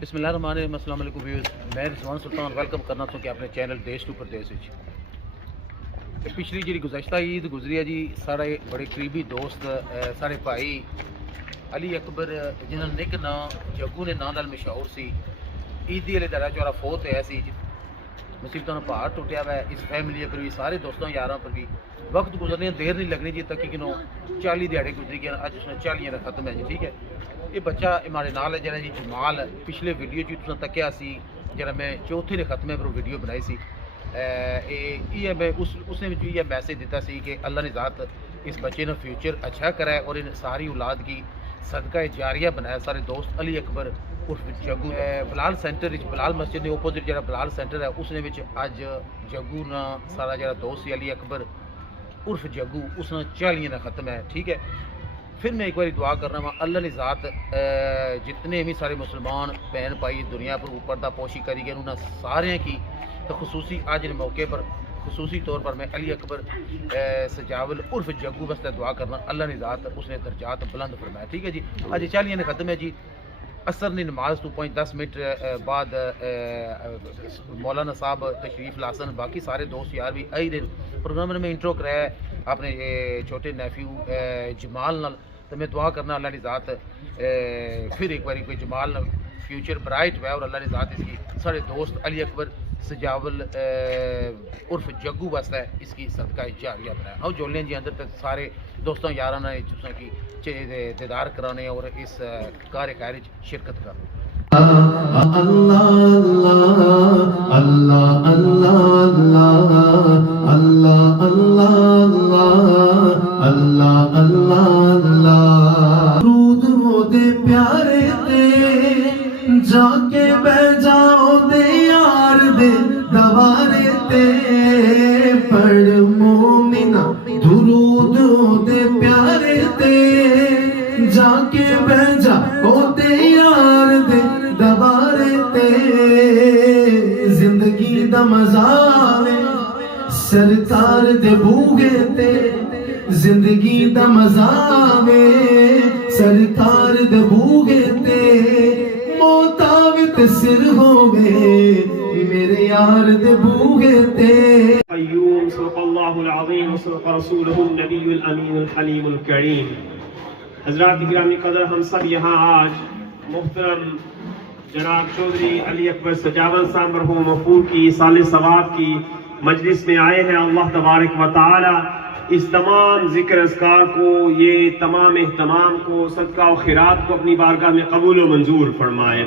بسم اللہ الرحمن الرحیم. السلام علیکم ویوز. میں رضوان سلطان ویلکم کرنا تو کہ اپنے چینل دیش ٹو پردیش. پچھلی جی گزشتہ عید گزری ہے جی. سارے بڑے قریبی دوست سارے بھائی علی اکبر جنہوں نے نک نام جگو نے نام نال مشہور سی عیدی والے دن چورا فوت ہوا سی. مصیبتوں کا پہاڑ ٹوٹیا ہوا ہے اس فیملی پر بھی, سارے دوستوں یاراں پر بھی. وقت گزرنے دیر نہیں لگنی جی تک کہ 40 دیہڑے گزری گئے. اج اس نے 40 کا ختم ہے جی. ٹھیک ہے, یہ بچہ ہمارے نال ہے جہاں جی جمال. پچھلے ویڈیو جی تساں تکیا سی جہاں میں چوتھے نے ختم ہے پر ویڈیو بنائی سی. یہ میں اس نے یہ میسج دیتا سی کہ اللہ نے ذات اس بچے نے فیوچر اچھا کرا ہے اور ان ساری اولاد کی صدقہ جاریہ بنایا. سارے دوست علی اکبر عرف جگو بلال سینٹر بلال مسجد کے اپوزٹ جہاں بلال سینٹر ہے اس نے اج جگو نا سارا جہاں دوست سی علی اکبر عرف جگو اس نے 40 کا ختم ہے. ٹھیک ہے, پھر میں ایک بار دعا کرنا وا اللہ نے ذات جتنے بھی سارے مسلمان بہن بھائی دنیا پر اوپر دا پوشی کری گئے انہوں نے سارے کی تو خصوصی آج کے موقع پر خصوصی طور پر میں علی اکبر سجاول عرف جگو واسطے دعا کرنا اللہ نے ذات اس نے درجات بلند فرمایا. ٹھیک ہے جی, اج 40 نے ختم ہے جی. اثر نے نماز تو 5-10 منٹ بعد مولانا صاحب تشریف لاسن. باقی سارے دوست یار بھی آئی دن پروگرام میں انٹرو کرایا اپنے چھوٹے نیفیو جمال نال. تو میں دعا کرنا اللہ نے ذات پھر ایک باری کوئی جمال فیوچر برائٹ ہوا اور اللہ نے ذات اس کی سارے دوست علی اکبر سجاول عرف جگو واسطہ اس کی صدقہ جاریہ بنایا. اور جولنے جی اندر تک سارے دوستوں یاراں نے جسوں کی دیدار کرانے اور اس کار خیر شرکت کرنے. اللہ اللہ اللہ اللہ اللہ اللہ اللہ اللہ درود دے پیارے تے جا کے بہ جاؤ دے یار دے دوارے تے پڑھ مومنا درود دے پیارے تے جا کے بہ جاؤ دے یار دے دوارے تے زندگی دا مزہ آوے سرکار دے بوگے تے زندگی دا مزہ آوے سرکار دے بوگے تے موتاوت سر ہوگے میرے یار دے بوگے تے. ایوم صدق اللہ العظیم صدق رسولہ النبی الامین الحلیم الکریم. حضرات گرامی قدر, ہم سب یہاں آج محترم جناب چوہدری علی اکبر سجاول صاحب مرحوم مغفور کی سال ثواب کی مجلس میں آئے ہیں. اللہ تبارک و تعالی اس تمام ذکر اذکار کو, یہ تمام اہتمام کو, صدقہ و خیرات کو اپنی بارگاہ میں قبول و منظور فرمائے.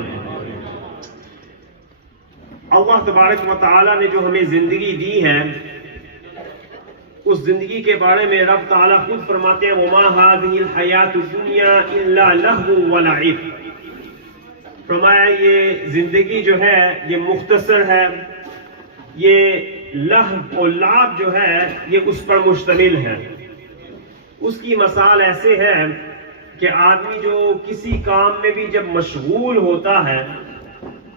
اللہ تبارک و تعالی نے جو ہمیں زندگی دی ہے اس زندگی کے بارے میں رب تعالیٰ خود فرماتے ہیں وَمَا هَذِهِ الْحَيَاةُ الدُّنْيَا إِلَّا لَهْوٌ وَلَعِبٌ. فرمایا یہ زندگی جو ہے یہ مختصر ہے, یہ لہو اور لعب جو ہے یہ اس پر مشتمل ہے. اس کی مثال ایسے ہے کہ آدمی جو کسی کام میں بھی جب مشغول ہوتا ہے,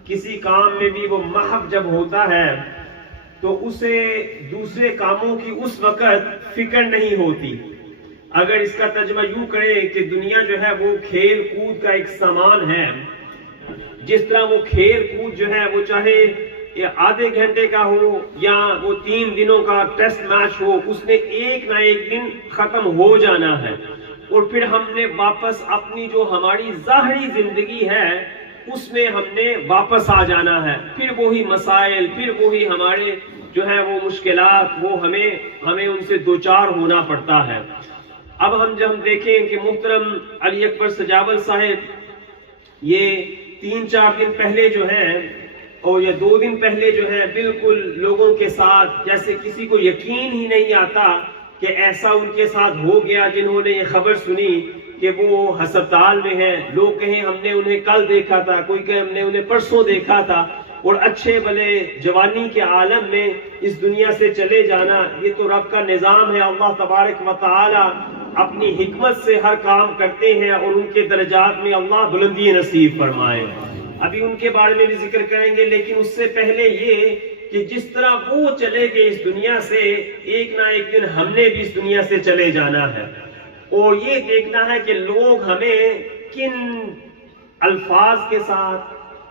کسی کام میں بھی وہ محو جب ہوتا ہے تو اسے دوسرے کاموں کی اس وقت فکر نہیں ہوتی. اگر اس کا ترجمہ یوں کرے کہ دنیا جو ہے وہ کھیل کود کا ایک سامان ہے. جس طرح وہ کھیل کود جو ہے وہ چاہے آدھے گھنٹے کا ہو یا وہ 3 دنوں کا ٹیسٹ میچ ہو, اس نے ایک نہ ایک دن ختم ہو جانا ہے. اور پھر ہم نے واپس اپنی جو ہماری ظاہری زندگی ہے اس میں ہم نے واپس آ جانا ہے. پھر وہی مسائل, پھر وہی ہمارے جو ہے وہ مشکلات, وہ ہمیں ان سے دوچار ہونا پڑتا ہے. اب جب ہم دیکھیں کہ محترم علی اکبر سجاول صاحب یہ 3-4 دن پہلے جو ہے اور یا 2 دن پہلے جو ہے بالکل لوگوں کے ساتھ جیسے کسی کو یقین ہی نہیں آتا کہ ایسا ان کے ساتھ ہو گیا. جنہوں نے یہ خبر سنی کہ وہ ہسپتال میں ہیں, لوگ کہیں ہم نے انہیں کل دیکھا تھا, کوئی کہے ہم نے انہیں پرسوں دیکھا تھا, اور اچھے بھلے جوانی کے عالم میں اس دنیا سے چلے جانا, یہ تو رب کا نظام ہے. اللہ تبارک و تعالی اپنی حکمت سے ہر کام کرتے ہیں اور ان کے درجات میں اللہ بلندی نصیب فرمائے. ابھی ان کے بارے میں بھی ذکر کریں گے, لیکن اس سے پہلے یہ کہ جس طرح وہ چلے گئے اس دنیا سے, ایک نہ ایک دن ہم نے بھی اس دنیا سے چلے جانا ہے. اور یہ دیکھنا ہے کہ لوگ ہمیں کن الفاظ کے ساتھ,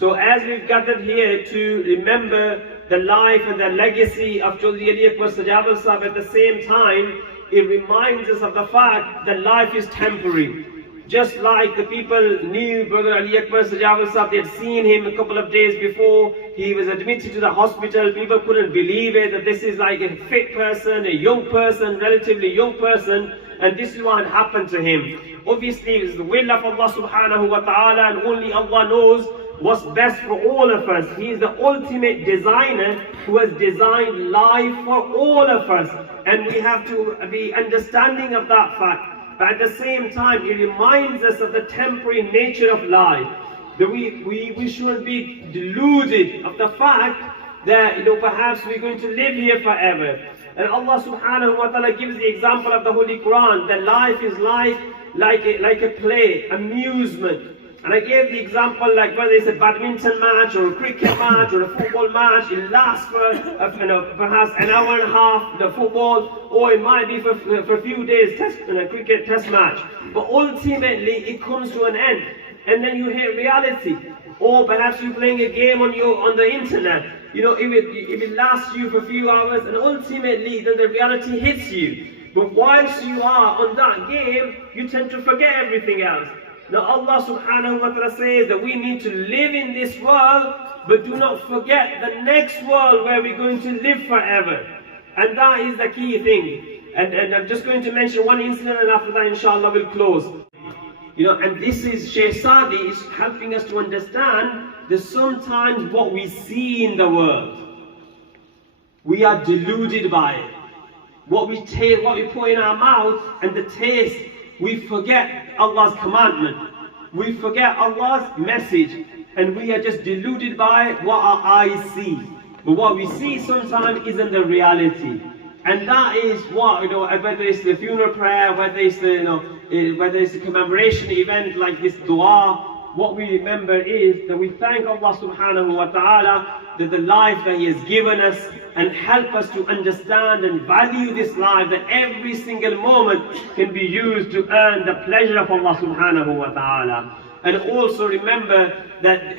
So as we've gathered here to remember the life and the legacy of Chaudhry Ali Akbar Sajawal Sahab, at the same time it reminds us of the fact that life is temporary. Just like the people knew Brother Ali Akbar Sajawal Sahab, they had seen him a couple of days before he was admitted to the hospital. People couldn't believe it, that this is like a fit person, a young person, relatively young person, and this is what had happened to him. Obviously it was the will of Allah subhanahu wa ta'ala, and only Allah knows what's best for all of us. He is the ultimate designer who has designed life for all of us, and we have to be understanding of that fact. But at the same time, it reminds us of the temporary nature of life. That we shouldn't be deluded of the fact that perhaps we're going to live here forever. And Allah subhanahu wa ta'ala gives the example of the Holy Quran that life is like a play, amusement. And I gave the example like whether it's a badminton match or a cricket match or a football match, it lasts for perhaps an hour and a half, the football, or it might be for a few days, a cricket test match. But ultimately it comes to an end, and then you hit reality. Or perhaps you're playing a game on the internet. It will last you for a few hours, and ultimately then the reality hits you. But whilst you are on that game, you tend to forget everything else. Now Allah subhanahu wa ta'ala says that we need to live in this world, but do not forget the next world where we're going to live forever. And that is the key thing. And I'm just going to mention one incident, and after that inshallah we'll close. And this is Shaykh Sadi is helping us to understand that sometimes what we see in the world, we are deluded by it. What we put in our mouth and the taste, we forget Allah's commandment, we forget Allah's message, and we are just deluded by what our eyes see. But what we see sometimes isn't the reality. And that is what, whether it's the funeral prayer, whether it's the commemoration event like this dua, what we remember is that we thank Allah subhanahu wa ta'ala that the life that He has given us, and help us to understand and value this life, that every single moment can be used to earn the pleasure of Allah subhanahu wa ta'ala. And also remember that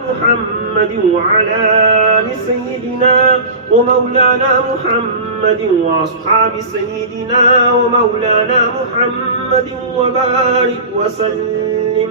محمد وعلى آل سيدنا ومولانا محمد وأصحاب سيدنا ومولانا محمد وبارك وسلم.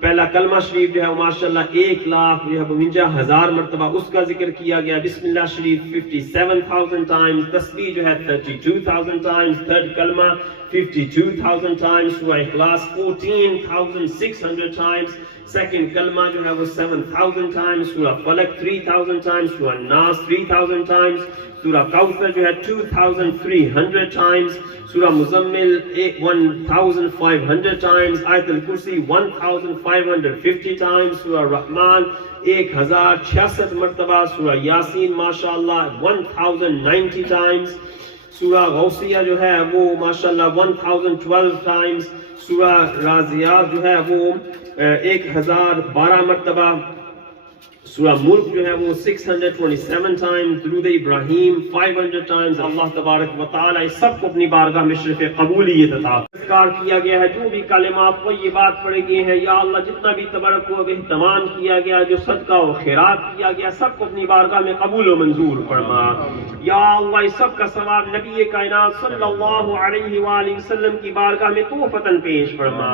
پہلا کلمہ شریف جو ہے ماشاءاللہ 1,52,000 مرتبہ اس کا ذکر کیا گیا. بسم اللہ شریف 57,000 times. تسبیح جو ہے 32,000 times. تھرڈ کلمہ 52,000 times. سورہ اخلاص 14,600 times. سیکنڈ کلمہ جو ہے وہ 7,000 times. سورہ فلق 3,000 times. سورہ ناس 3,000 times. سورہ کوثر جو ہے 2,300 times. سورہ مزمل 1,500 times. آیت الکرسی 1,550 times. سورہ رحمان 1,066 مرتبہ. سورہ یاسین ماشاءاللہ 1,090 times. سورہ غوثیہ جو ہے وہ ماشاءاللہ 1,012 times. سورہ رازیات جو ہے وہ 1,012 مرتبہ. سورہ ملک جو ہے وہ 627 times. درود ابراہیم 500 times. اللہ تبارک و تعالی اس سب کو اپنی بارگاہ میں شرف قبولیت عطا اذکار کیا گیا ہے. جو بھی کلمات طیبات پڑھے گئے ہیں یا اللہ جتنا بھی تبرک و اہتمام کیا گیا, جو صدقہ و خیرات کیا گیا, سب کو اپنی بارگاہ میں قبول و منظور فرما. یا اللہ اس سب کا ثواب نبی کائنات صلی اللہ علیہ وآلہ وسلم کی بارگاہ میں توفتاً پیش فرما.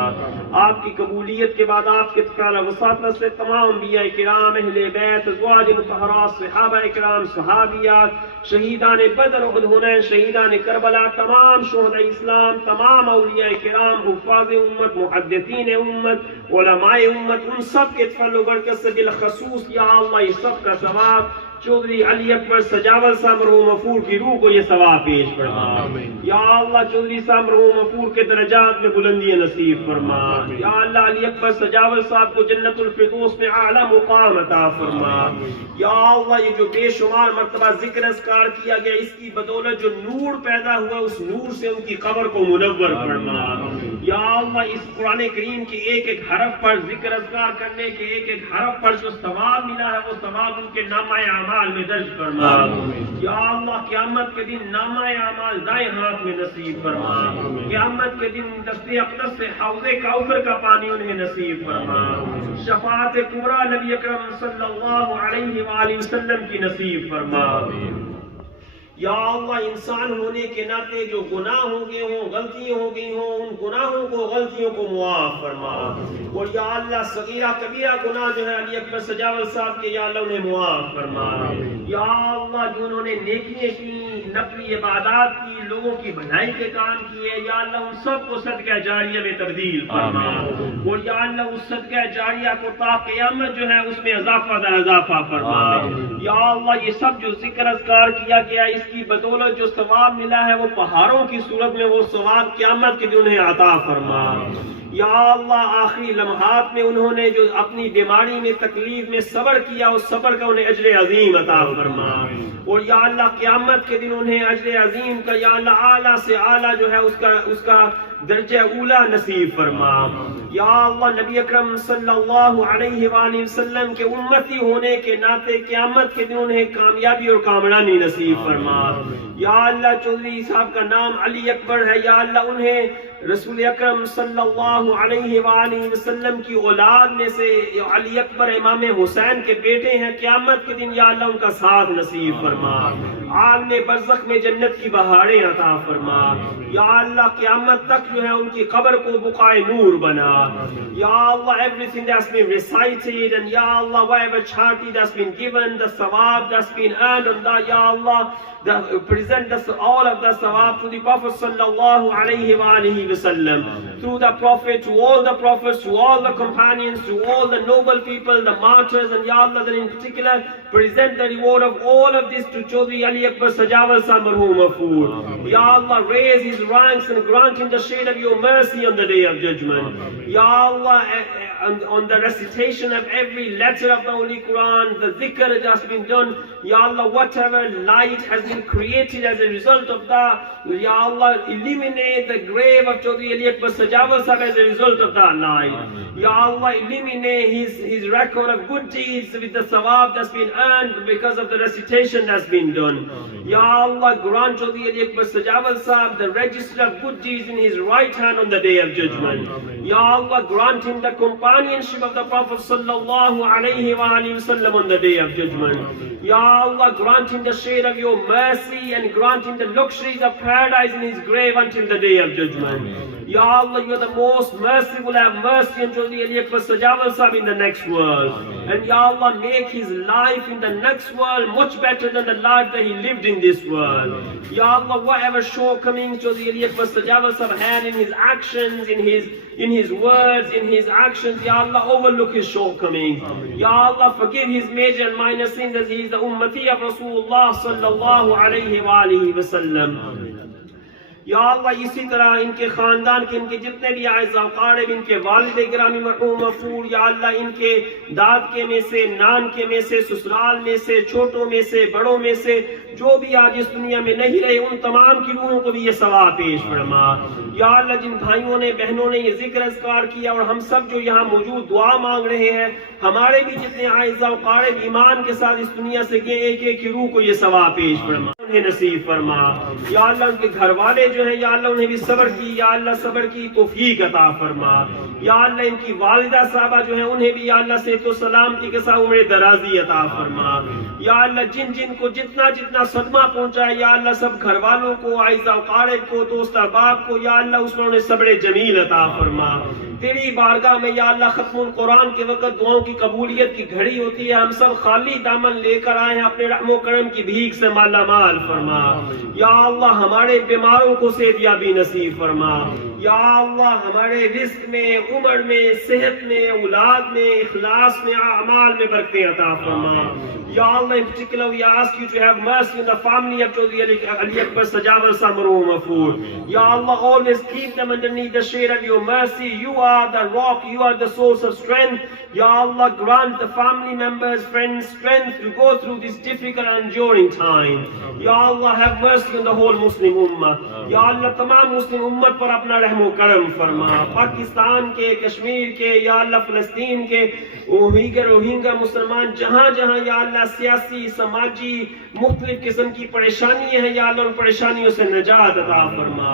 آپ کی قبولیت کے بعد آپ کے تعالی وساطت سے تمام انبیاء کرام, اہل بیت, ازواج مطہرات, صحابہ کرام, صحابیات, شہیدان بدر, احد, حنین, شہیدان کربلا, تمام شہداء اسلام, تمام اولیاء کرام, حفاظ امت, محدثین امت, علماء امت, ان سب کے فضل و برکت سے بالخصوص یا اللہ یہ سب کا ثواب چوہدری علی اکبر سجاول صاحب مرحوم افروز کی روح کو یہ ثواب پیش فرما. یا اللہ چوہدری صاحب مرحوم افروز کے درجات میں بلندی نصیب فرما. یا اللہ علی اکبر سجاول صاحب کو جنت الفردوس میں اعلی مقام عطا فرما. یا اللہ یہ جو بے شمار مرتبہ ذکر اذکار کیا گیا اس کی بدولت جو نور پیدا ہوا اس نور سے ان کی قبر کو منور فرما. یا اللہ اس قرآن کریم کے ایک ایک حرف پر ذکر اذکار کرنے کے ایک ایک حرف پر جو ثواب ملا ہے وہ ثواب ان کے نامہ اعمال میں درج فرما. یا اللہ قیامت کے دن نامہ اعمال دائیں ہاتھ میں نصیب فرما. قیامت کے دن دست اقدس سے حوض کوثر کا پانی انہیں نصیب فرما. شفاعت کبریٰ نبی اکرم صلی اللہ علیہ وآلہ وسلم کی نصیب فرما. یا اللہ انسان ہونے کے ناطے جو گناہ ہو گئے ہوں, غلطیاں ہو گئی ہوں, ان گناہوں کو غلطیوں کو معاف فرما. اور یا اللہ صغیرہ کبیرہ گناہ جو ہے علی اکبر سجاول صاحب کے یا اللہ انہیں معاف فرما. یا اللہ جو انہوں نے نیکیاں کی, نفلی عبادات کی, لوگوں کی بھلائی کے کام کیے, یا اللہ ان سب کو صدقہ جاریہ میں تبدیل فرما. اور یا اللہ اس صدقہ جاریہ کو تا قیامت جو ہے اس میں اضافہ در اضافہ فرما. یا اللہ یہ سب جو ذکر اذکار کیا گیا اس کی بدولت جو ثواب ملا ہے وہ پہاڑوں کی صورت میں وہ ثواب قیامت کے دن انہیں عطا فرما. یا اللہ آخری لمحات میں انہوں نے جو اپنی بیماری میں تکلیف میں صبر کیا اس صبر کا انہیں اجر عظیم عطا فرما. اور یا اللہ قیامت کے دن انہیں اجر عظیم کا یا اللہ اعلیٰ سے اعلیٰ جو ہے اس کا درجہ اولا نصیب فرما. یا اللہ نبی اکرم صلی اللہ علیہ وآلہ وسلم کے امتی ہونے کے ناطے قیامت کے دن انہیں کامیابی اور کامرانی نصیب فرما. یا اللہ چوہدری صاحب کا نام علی اکبر ہے, یا اللہ انہیں رسول اکرم صلی اللہ علیہ وآلہ وسلم کی اولاد میں سے علی اکبر امام حسین کے بیٹے ہیں, قیامت کے دن یا اللہ ان کا ساتھ نصیب فرما. عالم برزخ میں جنت کی بہاریں عطا فرما. یا اللہ قیامت تک جو ہے ان کی قبر کو بقائے نور بنا. یا اللہ everything that's been recited and یا اللہ whatever charity that's been given, the thawab that's been earned on that, ya Allah present us all of the thawab to the Prophet sallallahu alayhi wa alihi wa sallam, through the Prophet, to all the Prophets, to all the companions, to all the noble people, the martyrs, and ya Allah that in particular present the reward of all of this to Chaudhry Ali Akbar Sajawal Sahib Marhum Afur. Ya Allah raise his ranks and grant him the shade of your mercy on the day of judgment. Ya Allah on the recitation of every letter of the Holy Quran, the dhikr that has been done, Ya Allah whatever light has been created as a result of that, Ya Allah eliminate the grave of Chaudhry Ali Akbar Sajawal Sahib as a result of that light. Ya Allah eliminate his record of good deeds with the thawab that's been earned because of the recitation that's been done. Ya Allah grant Chaudhry Ali Akbar Sajawal Sahib the register of good deeds in his right hand on the day of judgment. Ya Allah grant him the companionship of the Prophet sallallahu alayhi wa alihi wasallam on the day of judgment. Ya Allah grant him the shade of your mercy and grant him the luxuries of paradise in his grave until the day of judgment. Ya Allah, you are the most merciful, have mercy on Chaudhry Ali Akbar Sejawal Sahib in the next world. And Ya Allah, make his life in the next world much better than the life that he lived in this world. Ya Allah, whatever shortcomings Chaudhry Ali Akbar Sejawal Sahib had in his actions, in his words, in his actions, Ya Allah, overlook his shortcomings. Ya Allah, forgive his major and minor sins, as he is the ummati of Rasulullah sallallahu alayhi wa alihi wa sallam. یا اللہ اسی طرح ان کے خاندان کے ان کے جتنے بھی اعزاء اقارب، ان کے والد گرامی مرحوم افروز، یا اللہ ان کے دادکے میں سے، نانکے میں سے، سسرال میں سے، چھوٹوں میں سے، بڑوں میں سے جو بھی آج اس دنیا میں نہیں رہے، ان تمام کی روحوں کو بھی یہ ثواب پیش فرما. یا اللہ جن بھائیوں نے بہنوں نے یہ ذکر اذکار کیا اور ہم سب جو یہاں موجود دعا مانگ رہے ہیں، ہمارے بھی جتنے اعزاء اقارب ایمان کے ساتھ اس دنیا سے گئے، ایک ایک کی روح کو یہ ثواب پیش فرما، انہیں نصیب فرما. یا اللہ ان کے گھر والے جو ہیں، یا اللہ انہیں بھی صبر کی، یا اللہ صبر کی توفیق عطا فرما. یا اللہ ان کی والدہ صاحبہ جو ہیں انہیں بھی یا اللہ صحت و سلامتی کے ساتھ عمر درازی عطا فرما. یا اللہ جن جن کو جتنا جتنا صدمہ پہنچا ہے، یا اللہ سب گھر والوں کو، اعزاء اقارب کو، دوست احباب کو، یا اللہ اس میں انہیں صبر جمیل عطا فرما. تیری بارگاہ میں یا اللہ ختم القرآن کے وقت دعاؤں کی قبولیت کی گھڑی ہوتی ہے، ہم سب خالی دامن لے کر آئے ہیں، اپنے رحم و کرم کی بھیک سے مالا مال فرما. یا اللہ ہمارے بیماروں کو صحت یابی نصیب فرما. یا اللہ ہمارے رزق میں، عمر میں، صحت میں، اولاد میں، اخلاص میں، اعمال میں برکتیں عطا فرما. Ya Allah, in particular we ask you to have mercy on the family of Chaudhry Ali Akbar Sejawal Sahib Marhum Ghafur. Ya Allah, always keep them underneath the shade of your mercy. You are the rock, you are the source of strength. Ya Allah, grant the family members, friends strength to go through this difficult and enduring time. Ya Allah, have mercy on the whole Muslim Ummah. Ya Allah, tamam Muslim Ummah par apna rahm و karm farma. Pakistan ke, Kashmir ke, Ya Allah, Palestine ke, Rohingya مسلمان جہاں جہاں یا اللہ سیاسی، سماجی مختلف قسم کی پریشانی ہے، یا اللہ ان پریشانیوں سے نجات عطا فرما.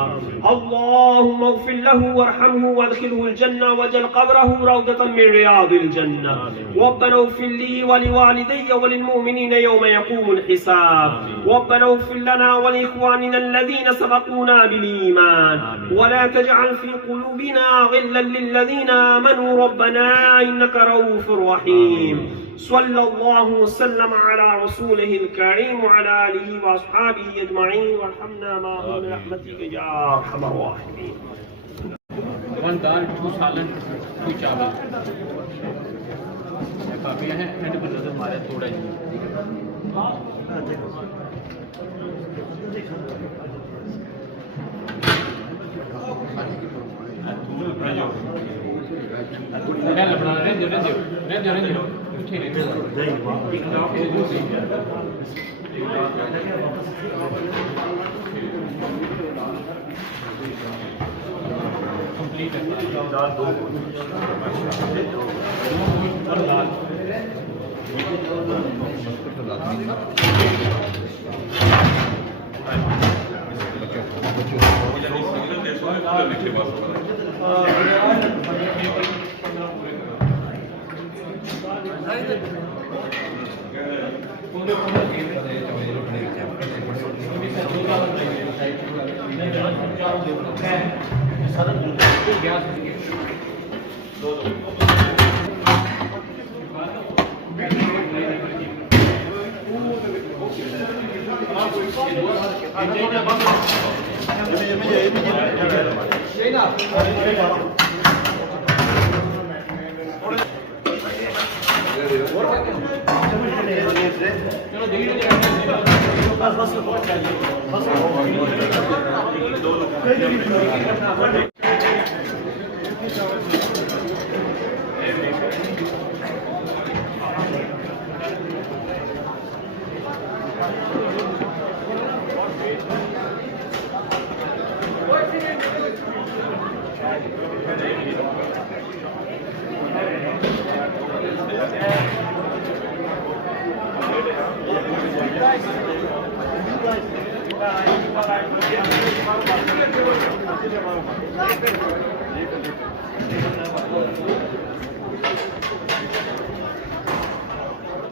اللہم اغفر له وارحمه وادخله الجنہ واجعل قبره روضة من ریاض الجنہ. ربنا اغفر لي ولوالدي وللمؤمنين يوم يقوم الحساب. ربنا اغفر لنا ولإخواننا الذين سبقونا بالإيمان ولا تجعل في قلوبنا غلا للذين آمنوا ربنا إنك رؤوف الرحيم. صلى الله وسلم على رسوله الكريم وعلى آله وأصحابه أجمعين وارحمنا معهم برحمتك يا أرحم الراحمين. 1 دال 2 سالن 2 چاول کافی ہیں. اینڈ پر نظر مارے تھوڑا جی.